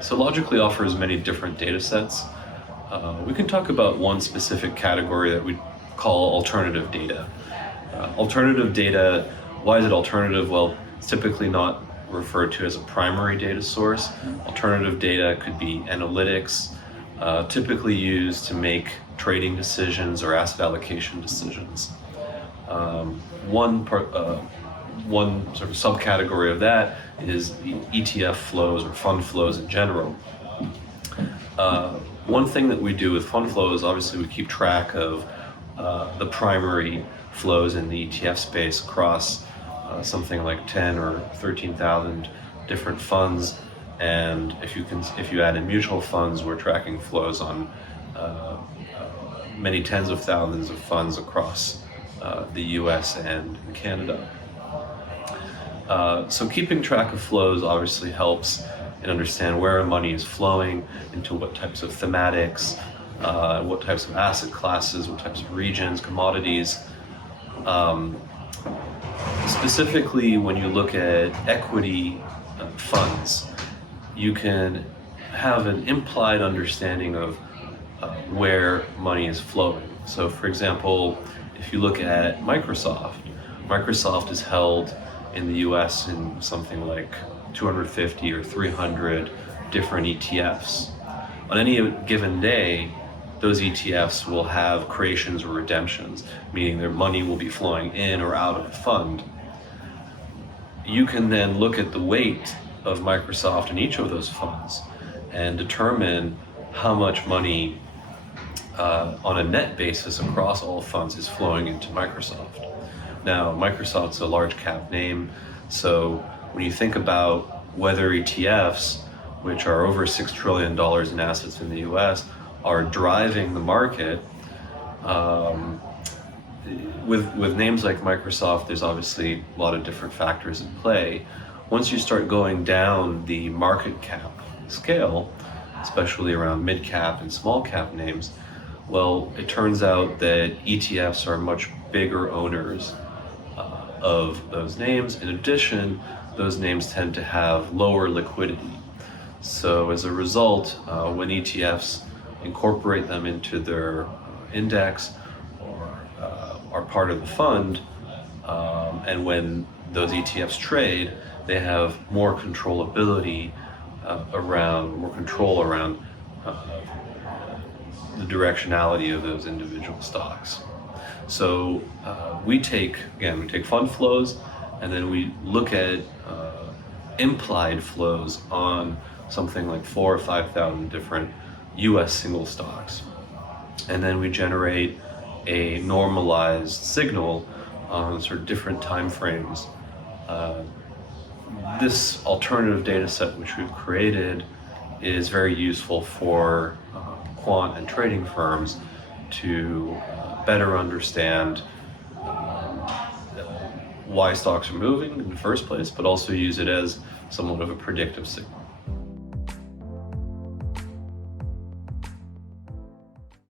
So Logically offers many different data sets. We can talk about one specific category that we call alternative data. Alternative data, why is it alternative? Well, it's typically not referred to as a primary data source. Alternative data could be analytics, typically used to make trading decisions or asset allocation decisions. One sort of subcategory of that is the ETF flows or fund flows in general. One thing that we do with fund flows, obviously we keep track of the primary flows in the ETF space across something like 10 or 13,000 different funds, and if you add in mutual funds, we're tracking flows on many tens of thousands of funds across the US and Canada. So keeping track of flows obviously helps in understand where money is flowing, into what types of thematics, what types of asset classes, what types of regions, commodities. Specifically, when you look at equity funds, you can have an implied understanding of where money is flowing. So for example, if you look at Microsoft is held in the US in something like 250 or 300 different ETFs. On any given day, those ETFs will have creations or redemptions, meaning their money will be flowing in or out of the fund. You can then look at the weight of Microsoft in each of those funds and determine how much money on a net basis across all funds is flowing into Microsoft. Now, Microsoft's a large cap name, so when you think about whether ETFs, which are over $6 trillion in assets in the US, are driving the market, with names like Microsoft, there's obviously a lot of different factors in play. Once you start going down the market cap scale, especially around mid cap and small cap names, well, it turns out that ETFs are much bigger owners of those names. In addition, those names tend to have lower liquidity. So as a result, when ETFs incorporate them into their index or are part of the fund, and when those ETFs trade, they have more controllability more control around the directionality of those individual stocks. So we take fund flows, and then we look at implied flows on something like 4,000 or 5,000 different US single stocks. And then we generate a normalized signal on sort of different time frames. This alternative data set which we've created is very useful for quant and trading firms to better understand why stocks are moving in the first place, but also use it as somewhat of a predictive signal.